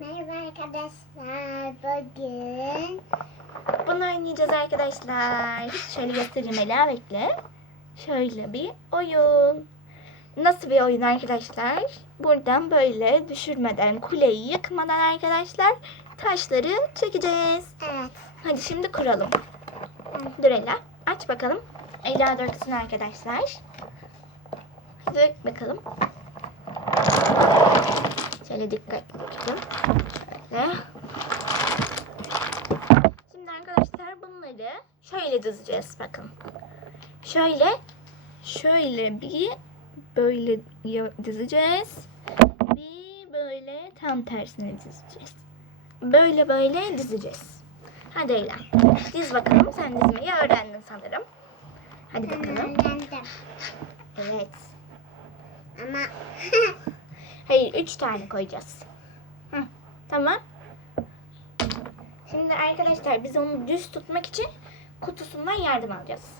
Merhaba arkadaşlar. Bugün Bunu oynayacağız arkadaşlar. Şöyle göstereyim Ela bekle. Şöyle bir oyun. Nasıl bir oyun arkadaşlar? Buradan böyle düşürmeden, kuleyi yıkmadan arkadaşlar taşları çekeceğiz. evet. Hadi şimdi kuralım. Dur Ela. Aç bakalım. Ela döksün arkadaşlar. Dök bakalım. Şöyle dikkatli dökelim. Şöyle. Şimdi arkadaşlar bunları şöyle dizeceğiz bakın. Şöyle şöyle bir böyle dizeceğiz. Bir böyle tam tersine dizeceğiz. Böyle böyle dizeceğiz. Hadi Ela. Diz bakalım. Sen dizmeyi öğrendin sanırım. Hadi bakalım. Öğrendim. Evet. Ama Hayır, üç tane koyacağız. Hı, tamam. Şimdi arkadaşlar biz onu düz tutmak için kutusundan yardım alacağız.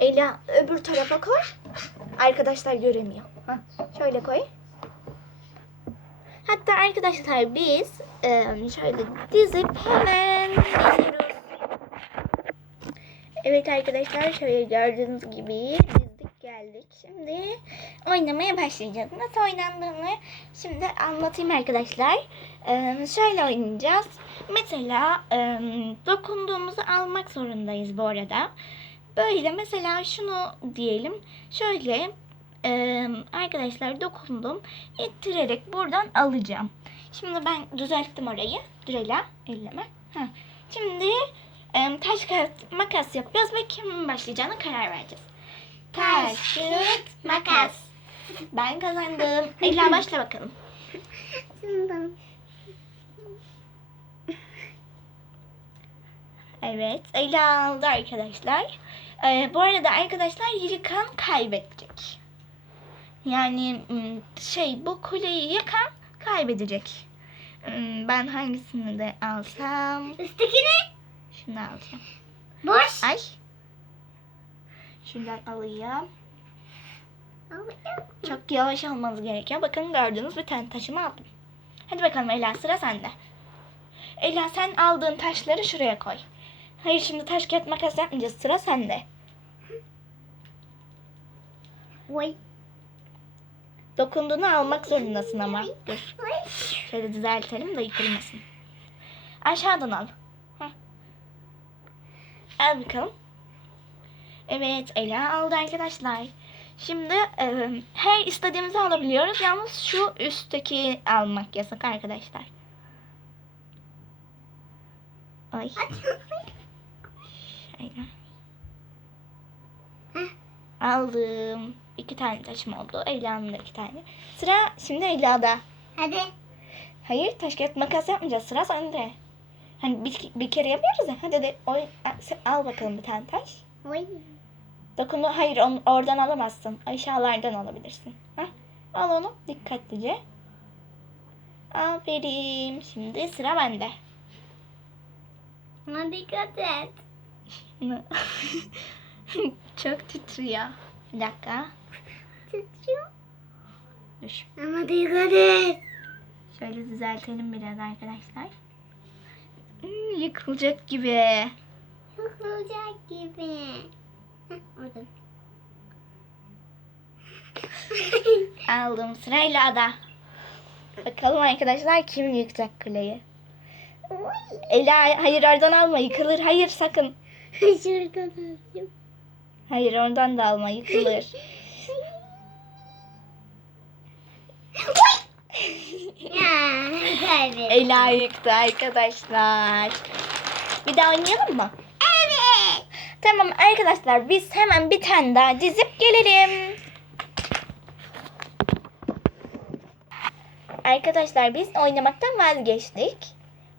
Ela öbür tarafa koy. Arkadaşlar göremiyor. Hah, şöyle koy. Hatta arkadaşlar biz e, şöyle dizip hemen geçiyoruz. Evet arkadaşlar şöyle gördüğünüz gibi dizdik geldik. Şimdi oynamaya başlayacağız. Nasıl oynandığını şimdi anlatayım arkadaşlar. Ee, şöyle oynayacağız. Mesela e, dokunduğumuzu almak zorundayız bu arada. Böyle mesela şunu diyelim. Şöyle e, arkadaşlar dokundum. İttirerek buradan alacağım. Şimdi ben düzelttim orayı. Dürela elleme. Heh. Şimdi taş kağıt makas yapacağız ve kimin başlayacağına karar vereceğiz. Taş kağıt makas. Ben kazandım. Ela başla bakalım. şimdi Evet. Ela aldı arkadaşlar. Ee, bu arada arkadaşlar yıkan kaybedecek. Yani şey bu kuleyi yıkan kaybedecek. Ben hangisini de alsam? üsttekini Şunu alacağım. boş. Ay. Şuradan alayım. Çok yavaş almanız gerekiyor. Bakın gördüğünüz bir tane taşımı aldım. Hadi bakalım Ela sıra sende. Ela sen aldığın taşları şuraya koy. Hayır şimdi taş kağıt makas yapmayacağız. Sıra sende. Oy. Dokunduğunu almak zorundasın ama. Dur. Şöyle düzeltelim de yıkılmasın. Aşağıdan al. Heh. Al bakalım. Evet Ela aldı arkadaşlar. Şimdi e, her istediğimizi alabiliyoruz. Yalnız şu üstteki almak yasak arkadaşlar. Ay. Şöyle. Aldım. İki tane taşım oldu. Ela'nın da iki tane. Sıra şimdi Ela'da. Hadi. Hayır taş kağıt makas yapmayacağız. Sıra sende. Hani bir, bir kere yapıyoruz ya. Hadi de oy, al bakalım bir tane taş. Oy. Dokunu hayır onu, oradan alamazsın. Aşağılardan alabilirsin. Hah, al onu dikkatlice. Aferin. Şimdi sıra bende. Ama dikkat et. Çok titriyor. Bir dakika. Titriyor. Dur. Ama dikkat et. Şöyle düzeltelim biraz arkadaşlar. Hmm, yıkılacak gibi. Yıkılacak gibi. Aldım sırayla da. Bakalım arkadaşlar kim yıkacak kuleyi. Ela hayır oradan alma yıkılır. Hayır sakın. Şuradan alayım. Hayır oradan da alma yıkılır. Ela yıktı arkadaşlar. Bir daha oynayalım mı? Tamam arkadaşlar biz hemen bir tane daha dizip gelelim. Arkadaşlar biz oynamaktan vazgeçtik.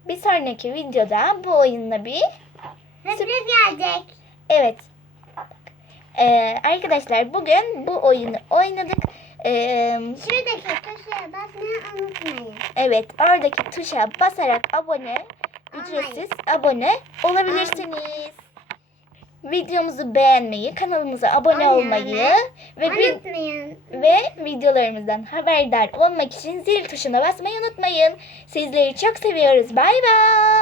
Bir sonraki videoda bu oyunla bir Sürpriz gelecek. Evet. Ee, arkadaşlar bugün bu oyunu oynadık. Ee, Şuradaki tuşa basmayı unutmayın. evet oradaki tuşa basarak abone, ücretsiz abone olabilirsiniz. Videomuzu beğenmeyi, kanalımıza abone Aynen. olmayı ve Unutmayın. ve videolarımızdan haberdar olmak için zil tuşuna basmayı unutmayın. Sizleri çok seviyoruz. Bay bay.